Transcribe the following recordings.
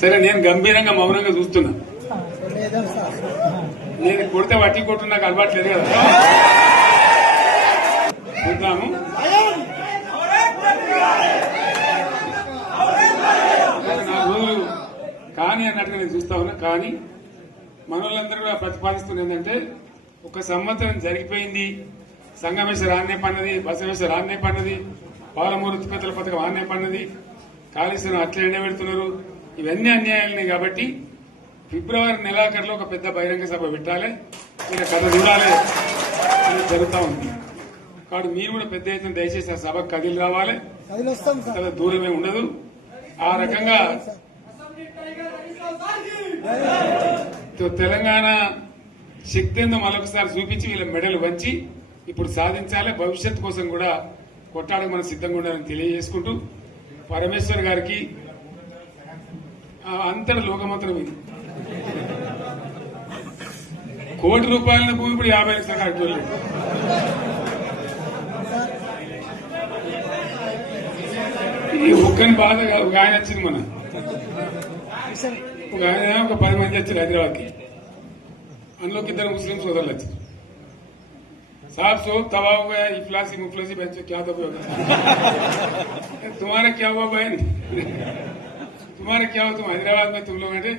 సరే నేను గంభీరంగా మౌనంగా చూస్తున్నా. నేను కొడితే వట్టి కొట్టు నాకు అలవాటు లేదు కదా. చూద్దాము. నా రోజులు కానీ అన్నట్టుగా నేను చూస్తా ఉన్నా. కానీ మనోళ్ళందరూ కూడా ప్రతిపాదిస్తున్న ఏంటంటే, ఒక సంవత్సరం జరిగిపోయింది, సంగమేశ్వర ఆన్నే పన్నది, బసవేశ్వర ఆన్నే పన్నది, పాలమూరు ఉత్పత్తుల పథకం ఆన్నే పన్నది, కాళేశ్వరం అట్లనే పెడుతున్నారు. ఇవన్నీ అన్యాయాలని కాబట్టి ఫిబ్రవరి నెలాఖరులో ఒక పెద్ద బహిరంగ సభ పెట్టాలి, మీరు కథ చూడాలి అని జరుగుతూ ఉంది. కాబట్టి మీరు కూడా పెద్ద ఎత్తున దయచేసి ఆ సభకు కదిలి రావాలి, కథ దూరమే ఉండదు. ఆ రకంగా తెలంగాణ శక్తి ఏందో మరొకసారి చూపించి వీళ్ళ మెడలు వంచి ఇప్పుడు సాధించాలి. భవిష్యత్ కోసం కూడా కొట్టాడకు మనం సిద్ధంగా ఉండాలని తెలియజేసుకుంటూ, పరమేశ్వర్ గారికి అంతటి లోకమంతరం ఇది. కోటి రూపాయల భూమి ఇప్పుడు 50 లక్షల కట్టుకోలేదు. ఈ ఒక్కని బాధ ఒక ఆయన వచ్చింది, మన ఒక ఆయన ఒక 10 మంది వచ్చారు హైదరాబాద్కి. అందులోకి 2 ముస్లిం సోదరులు వచ్చారు. साहब सोब तबाह हो गया, इफलासी मुफलसी बच्चे क्या दबे हो गए. तुम्हारा क्या हुआ बहन, तुम्हारा क्या हुआ, तुम हैदराबाद में तुम लोग हैं.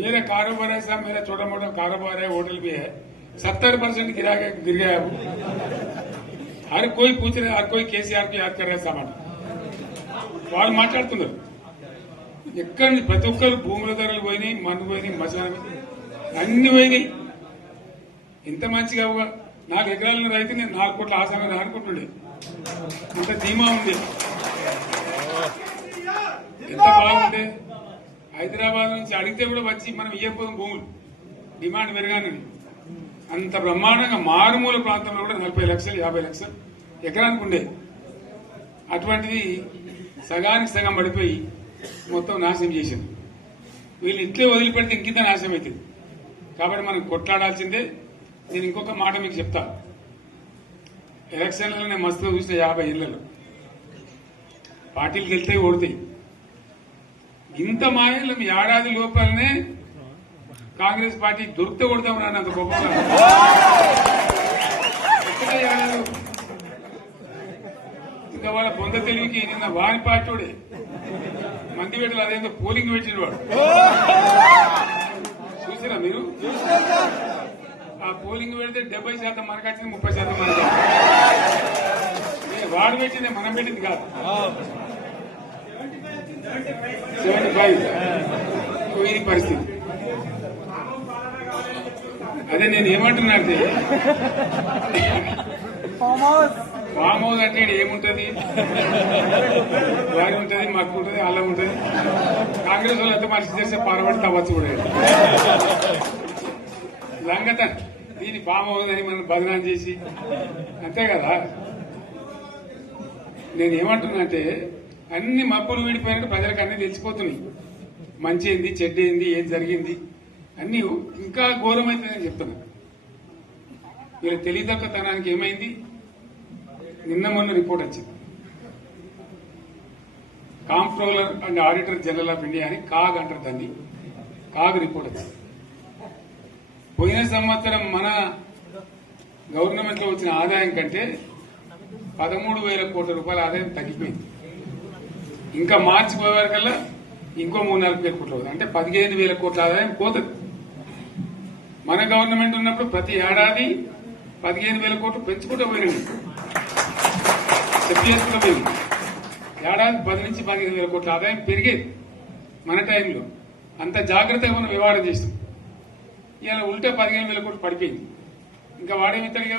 मेरा कारोबार है साहब, मेरा छोटा मोटा कारोबार है, होटल भी है, 70% गिर गया है. हर कोई पूछ रहे, हर कोई केसीआर को याद कर रहा है सामान. వాళ్ళు మాట్లాడుతున్నారు. ఎక్కడ ప్రతి ఒక్కరు భూముల ధరలు పోయినాయి, మందు పోయినాయి, మసాలా అన్ని పోయినాయి. ఇంత మంచిగా 4 ఎకరాల రైతు నేను 4 కోట్ల ఆసాగా అనుకుంటుండే. అంత ధీమా ఉంది. ఎంత బాగుంటే హైదరాబాద్ నుంచి అడిగితే కూడా వచ్చి మనం ఇయ్యకపోదాం భూములు, డిమాండ్ పెరగానని. అంత బ్రహ్మాండంగా మారుమూల ప్రాంతంలో కూడా 40 లక్షలు 50 లక్షలు ఎకరానికి ఉండే. అటువంటిది సగానికి సగం పడిపోయి మొత్తం నాశనం చేశారు. వీళ్ళు ఇట్లే వదిలిపెడితే ఇంకింత నాశనం అవుతుంది. కాబట్టి మనం కొట్లాడాల్సిందే. నేను ఇంకొక మాట మీకు చెప్తా. ఎలక్షన్లలో నేను మస్తుగా చూసిన 50 ఏళ్లలో పార్టీలు గెలితే ఓడతాయి. ఇంత మాయలు ఏడాది లోపలనే కాంగ్రెస్ పార్టీ దొరికితే కొడతాం రాని అంత గొప్పగా. ఇంకా వాళ్ళ పొంద తెలివికి నిన్న వారి పార్టీడే మంది పెట్టలు అదేందో పోలింగ్ పెట్టిన వాడు చూసారా మీరు? ఆ పోలింగ్ పెడితే 70% మనకు వచ్చింది, 30% మనకు. వాడు పెట్టింది, మనం పెట్టింది కాదు. 75 ఇది పరిస్థితి. అదే నేను ఏమంటున్నా అంటే, ఫామ్ హౌస్ అంటే ఏముంటది, వారి ఉంటది, మాకు ఉంటది, అల్లం ఉంటది. కాంగ్రెస్ వాళ్ళు ఎంత మనిషి చేస్తే పారబడి తవ్వచ్చు కూడా లంగత. దీన్ని ఫామ్ హౌస్ అని మనం బదనాం చేసి అంతే కదా. నేను ఏమంటున్నా అంటే, అన్ని మప్పులు వీడిపోయినట్టు ప్రజలకు అన్ని తెలిసిపోతున్నాయి. మంచి ఏంది, చెడ్డ ఏంది, ఏం జరిగింది అన్ని ఇంకా ఘోరమైతుందని చెప్తున్నా. వీళ్ళ తెలియదక్కతనానికి ఏమైంది? నిన్న మొన్న రిపోర్ట్ వచ్చింది. Comptroller and auditor general of India అని కాగ్ అంటారు దాన్ని. కాగ్ రిపోర్ట్ వచ్చింది. పోయిన సంవత్సరం మన గవర్నమెంట్ లో వచ్చిన ఆదాయం కంటే 13,000 కోట్ల రూపాయల ఆదాయం తగ్గిపోయింది. ఇంకా మార్చి పోయేవరకల్లా ఇంకో 3-4 కోట్ల అవుతుంది. అంటే 15,000 కోట్ల ఆదాయం పోతుంది. మన గవర్నమెంట్ ఉన్నప్పుడు ప్రతి ఏడాది 15,000 కోట్లు పెంచుకుంటూ పోయినండి, చెప్పేసుకుంటూ పోయింది. ఏడాది 10 నుంచి 15,000 కోట్ల ఆదాయం పెరిగేది మన టైంలో. అంత జాగ్రత్తగా మనం వ్యవహారం చేస్తాం. ఇలా ఉల్టా 15,000 కోట్లు పడిపోయింది. ఇంకా వాడేమిస్తాడుగా,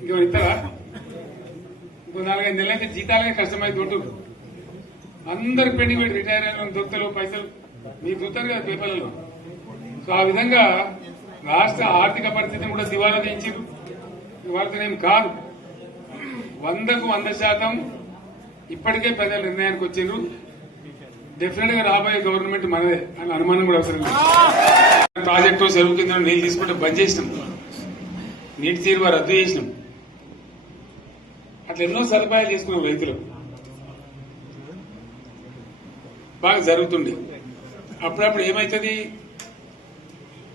ఇంకా ఇస్తారా? ఇంకో 4-5 నెలలైతే జీతాలే కష్టమైంది ఉంటుంది. అందరికి పెండింగ్ పెట్టి రిటైర్ అయిన దొరుకుతలు పైసలు మీరు చూస్తారు కదా పేపర్లలో. సో ఆ విధంగా రాష్ట్ర ఆర్థిక పరిస్థితిని కూడా దివాలా తీయించారు. వాళ్ళతోనేం కాదు, 100కు 100% ఇప్పటికే ప్రజల నిర్ణయానికి వచ్చిండ్రు. డెఫినెట్ గా రాబోయే గవర్నమెంట్ మనదే అని అనుమానం కూడా అవసరం లేదు. ప్రాజెక్టు చెరువు కింద నీళ్లు తీసుకుంటే బంద్ చేసినాం, నీటి తీరువ రద్దు చేసినాం. అట్లా ఎన్నో సదుపాయాలు చేసుకున్నాం రైతులు. బాగా జరుగుతుండే. అప్పుడప్పుడు ఏమవుతుంది,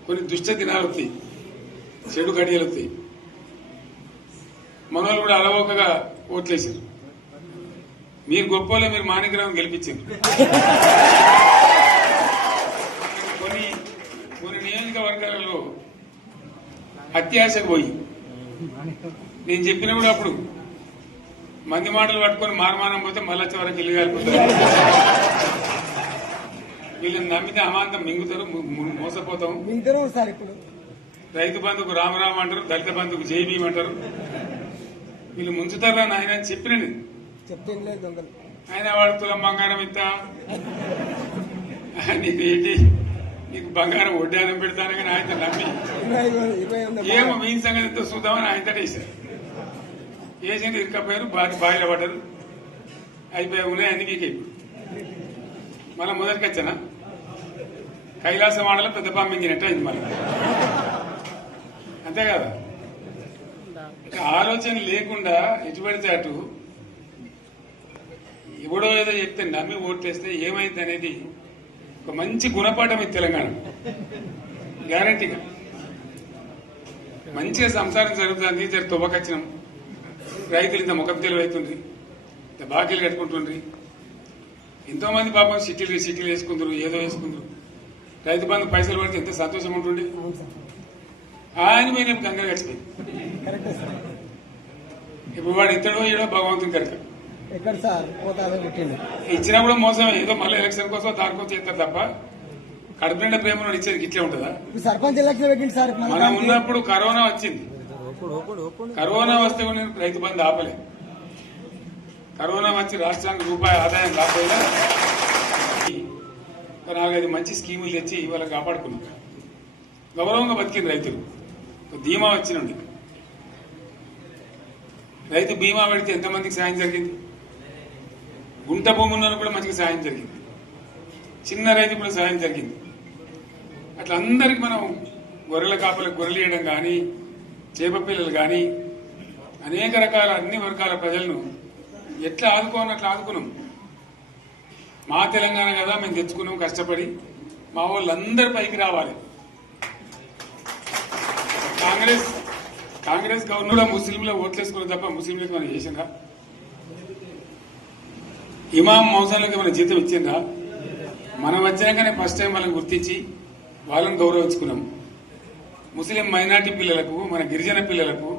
కొన్ని దుష్ట దినాలు వస్తాయి, చెడు గడియలు వస్తాయి. మనోళ్ళు కూడా అలవోకగా ఓట్లేసారు. మీరు గొప్పలో మీరు మాణిగ్రామం గెలిపించారు. కొన్ని నియోజకవర్గాలలో అత్యాశకు పోయి నేను చెప్పిన కూడా అప్పుడు మంది మాటలు పట్టుకొని మారమానం పోతే మళ్ళీ వరకు ఇల్లు కాలిపోతారు. వీళ్ళని నమ్మితే అమాంతం మింగుతారు, మోసపోతాం. రైతు బంధుకు రామరామ అంటారు, దళిత బంధుకు జై భీమ్ అంటారు. వీళ్ళు ముంచుతారా నాయన అని చెప్పినండి. ఆయన వాడు తులం బంగారం ఇస్తా, నీకు ఏంటి, నీకు బంగారం వడ్డానం పెడతాను కానీ ఆయన నమ్మి ఏమో మీ సంగతి ఎంతో చూద్దామని ఆయన వేశారు. వేసింది ఇరుకపోయారు, బాయిలో పడ్డారు, అయిపోయా ఉన్నాయి అన్ని వీకే. మళ్ళీ మొదటికి వచ్చానా కైలాసం ఆడలో పెద్ద పంపించినట్టు అయింది మళ్ళీ. అంతే కదా, ఆలోచన లేకుండా ఎటు పడితే అటు ఎవడో ఏదో చెప్తే నమ్మి ఓట్లేస్తే ఏమైంది అనేది ఒక మంచి గుణపాఠం ఇది తెలంగాణ. గ్యారంటీగా మంచిగా సంసారం జరుగుతుంది. జర తువ్వకచ్చినాం, రైతులు ఇంత ముఖం తెలివైతుండ్రి, ఇంత బాకీలు కట్టుకుంటుండ్రి. ఎంతో మంది పాపం సిటీలు వేసుకుంటారు, ఏదో వేసుకుంటారు. రైతు బంధు పైసలు పడితే ఎంత సంతోషం ఉంటుండే. ఆయన మీద గంగలు గడిచిపోయింది. ఇప్పుడు వాడు ఇతడో ఏడో భగవంతుని కనుక ఇచ్చినా కూడా మోసం. ఏదో మళ్ళీ ఎలక్షన్ కోసం దానికోసం చేస్తారు తప్ప కడుపు నిండా ప్రేమను ఇచ్చేది ఇట్లే ఉంటుందా? సర్పంచ్ ఎలక్షన్ పెట్టింది సార్. మనం ఉన్నప్పుడు కరోనా వచ్చింది. కరోనా వస్తే నేను రైతు బంధు ఆపలేదు. కరోనా వచ్చి రాష్ట్రానికి రూపాయి ఆదాయం రాకపోయినా 4-5 మంచి స్కీములు తెచ్చి ఇవాళ కాపాడుకున్నాం. గౌరవంగా బతికింది రైతులు. బీమా వచ్చినండి. రైతు బీమా పెడితే ఎంతమందికి సాయం జరిగింది? గుంట భూములను కూడా మంచిగా సాయం జరిగింది. చిన్న రైతు కూడా సాయం జరిగింది. అట్లా అందరికి మనం గొర్రెల కాపలకు గొర్రెలు వేయడం కానీ, చేప పిల్లలు కానీ, అనేక రకాల అన్ని వర్గాల ప్రజలను ఎట్లా ఆదుకోని అట్లా ఆదుకున్నాం. మా తెలంగాణ కదా మేము తెచ్చుకున్నాం కష్టపడి. మా వాళ్ళందరి పైకి రావాలి. కాంగ్రెస్ గవర్నర్ ముస్లింలో ఓట్లేసుకున్న తప్ప ముస్లింలకు మనం చేసిందా? ఇమాం మౌజన్లకి మన జీతం ఇచ్చిందా? మనం వచ్చినాకనే ఫస్ట్ టైం వాళ్ళని గుర్తించి వాళ్ళని గౌరవించుకున్నాం. ముస్లిం మైనార్టీ పిల్లలకు, మన గిరిజన పిల్లలకు,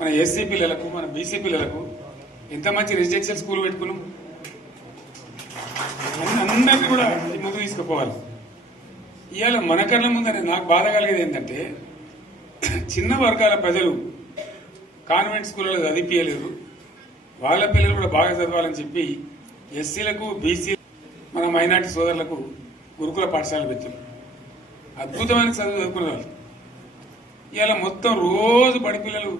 మన ఎస్సీ పిల్లలకు, మన బీసీ పిల్లలకు ఎంత మంచి రెసిడెన్షియల్ స్కూల్ పెట్టుకున్నాం. అందరినీ కూడా ముందు తీసుకుపోవాలి. ఇవాళ మన కళ్ళ ముందని నాకు బాధ కలిగేది ఏంటంటే, చిన్న వర్గాల ప్రజలు కాన్వెంట్ స్కూళ్ళలో చదివించలేరు. వాళ్ళ పిల్లలు కూడా బాగా చదవాలని చెప్పి ఎస్సీలకు, బీసీ, మన మైనార్టీ సోదరులకు గురుకుల పాఠశాలలు పెట్టారు. అద్భుతమైన చదువు చదువుకునే వాళ్ళు. ఇవాళ మొత్తం రోజు బడి పిల్లలు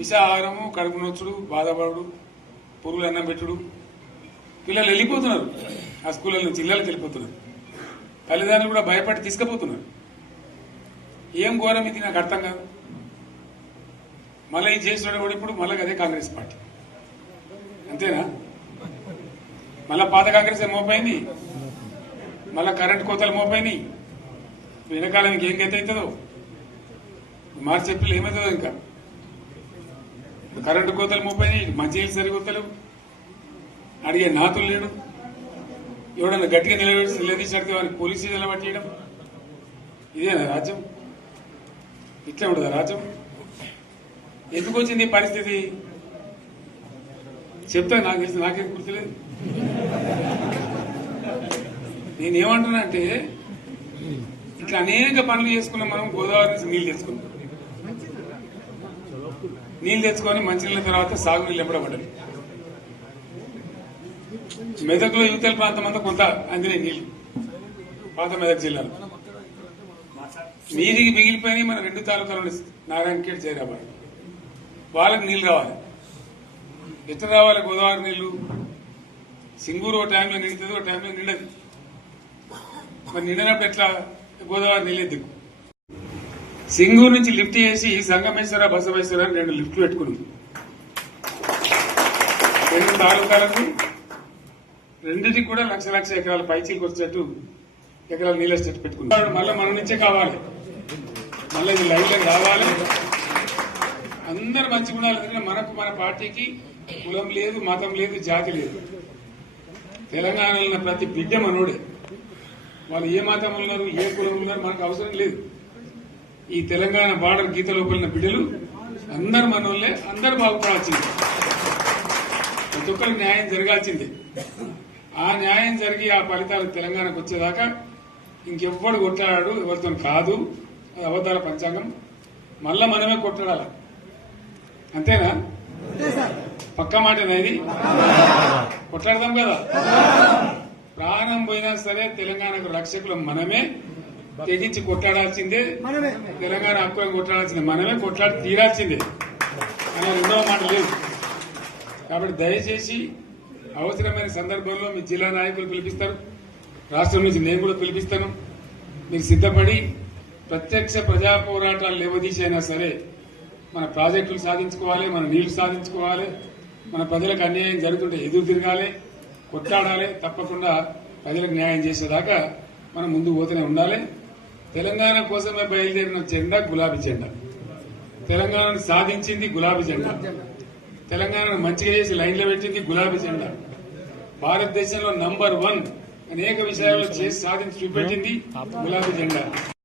విషాహారము, కడుపు నొచ్చుడు, బాధపడు, పురుగులు అన్నం పెట్టుడు. పిల్లలు వెళ్ళిపోతున్నారు ఆ స్కూళ్ళ నుంచి, ఇళ్ళకి వెళ్ళిపోతున్నారు. తల్లిదండ్రులు కూడా భయపడి తీసుకుపోతున్నారు. ఏం ఘోరం ఇది నాకు అర్థం కాదు. మళ్ళీ ఇది చేసిన కూడా ఇప్పుడు మళ్ళీ అదే కాంగ్రెస్ పార్టీ. అంతేనా? మళ్ళా పాత కాంగ్రెస్ మోపైంది, మళ్ళా కరెంట్ కోతలు మోపైనాయి. వెనకాలం ఇంకేం గతి అవుతుందో మార్చి చెప్పి ఏమవుతుందో. ఇంకా కరెంటు కోతలు మోపైనాయి, మంచినీళ్ళు సరికొత్తలు, అడిగే నాతులు లేడు. ఎవడన్నా గట్టిగా నిలదీసినట్టు వారికి పోలీసు నిలబట్టేయడం. ఇదేనా రాజ్యం? ఇట్లా ఉండదా రాజ్యం? ఎందుకు వచ్చింది ఈ పరిస్థితి చెప్తా. నాకు తెలిసి నాకేం గుర్తులేదు. నేనేమంటున్నా అంటే, ఇట్లా అనేక పనులు చేసుకున్నాం మనం. గోదావరి నుంచి నీళ్లు తెచ్చుకున్నాం. నీళ్లు తెచ్చుకొని మంచినీళ్ళ తర్వాత సాగునీళ్ళు ఎంపడబడ్డాయి. మెదక్లో యువతల ప్రాంతం అంతా కొంత అందినాయి నీళ్లు, పాత మెదక్ జిల్లాలో. మీదికి మిగిలిపోయినాయి మన 2 తాలూకాలు, నారాయణఖేడ్, జైరాబాద్. వాళ్ళకి నీళ్లు రావాలి. ఎట్లా రావాలి గోదావరి నీళ్లు? సింగూరు ఒక టైంలో నిండుతుంది, ఒక టైంలో నిండదు. మరి నిండినప్పుడు ఎట్లా గోదావరి నీళ్ళే దిక్కు. సింగూరు నుంచి లిఫ్ట్ చేసి సంగమేశ్వర, బసవేశ్వర 2 లిఫ్ట్లు పెట్టుకున్నాం. 2 తాలూకాలకు రెండింటికి కూడా లక్ష ఎకరాల పైచీలకు వచ్చేట్టు ఎకరాల నీళ్ళ స్టేట్ పెట్టుకున్నాడు. మళ్ళీ మన నుంచే కావాలి, మళ్ళీ ఇది లైన్లోకి రావాలి. అందరు మంచిగా ఉండాలి. ఎందుకంటే మనకు మన పార్టీకి కులం లేదు, మతం లేదు, జాతి లేదు. తెలంగాణలో ఉన్న ప్రతి బిడ్డ మనోడే. వాళ్ళు ఏ మతం ఉన్నారు, ఏ కులం ఉన్నారు మనకు అవసరం లేదు. ఈ తెలంగాణ బార్డర్ గీత లోపలిన బిడ్డలు అందరు మనోళ్ళే, అందరు బాగుపడాల్సిందే. ప్రతి ఒక్కరికి న్యాయం జరగాల్సిందే. ఆ న్యాయం జరిగి ఆ ఫలితాలు తెలంగాణకు వచ్చేదాకా ఇంకెవ్వడు కొట్లాడాడు, ఎవరితో కాదు. అది అబద్దాల పంచాంగం. మళ్ళా మనమే కొట్లాడాలి. అంతేనా? పక్క మాటేనా ఇది? కొట్లాడదాం కదా. ప్రాణం పోయినా సరే తెలంగాణకు రక్షకులు మనమే. తెగించి కొట్లాడాల్సిందే. తెలంగాణ హక్కులను కొట్లాడాల్సిందే. మనమే కొట్లాడి తీరాల్సిందే. అలా రెండవ మాట లేదు. కాబట్టి దయచేసి అవసరమైన సందర్భంలో మీ జిల్లా నాయకులు పిలిపిస్తారు, రాష్ట్రం నుంచి నేను కూడా పిలిపిస్తాను. మీరు సిద్ధపడి ప్రత్యక్ష ప్రజా పోరాటాలు లేవదీసైనా సరే మన ప్రాజెక్టులు సాధించుకోవాలి, మన నీళ్లు సాధించుకోవాలి, మన ప్రజలకు అన్యాయం జరుగుతుంటే ఎదురు తిరగాలి, కొట్లాడాలి. తప్పకుండా ప్రజలకు న్యాయం చేసేదాకా మనం ముందు పోతూనే ఉండాలి. తెలంగాణ కోసమే బయలుదేరిన జెండా గులాబీ జెండా. తెలంగాణను సాధించింది గులాబీ జెండా. తెలంగాణను మంచిగా చేసి లైన్లో పెట్టింది గులాబీ జెండా. భారతదేశంలో నంబర్ 1 అనేక విషయాల్లో చేసి సాధించి చూపెట్టింది గులాబీ జెండా.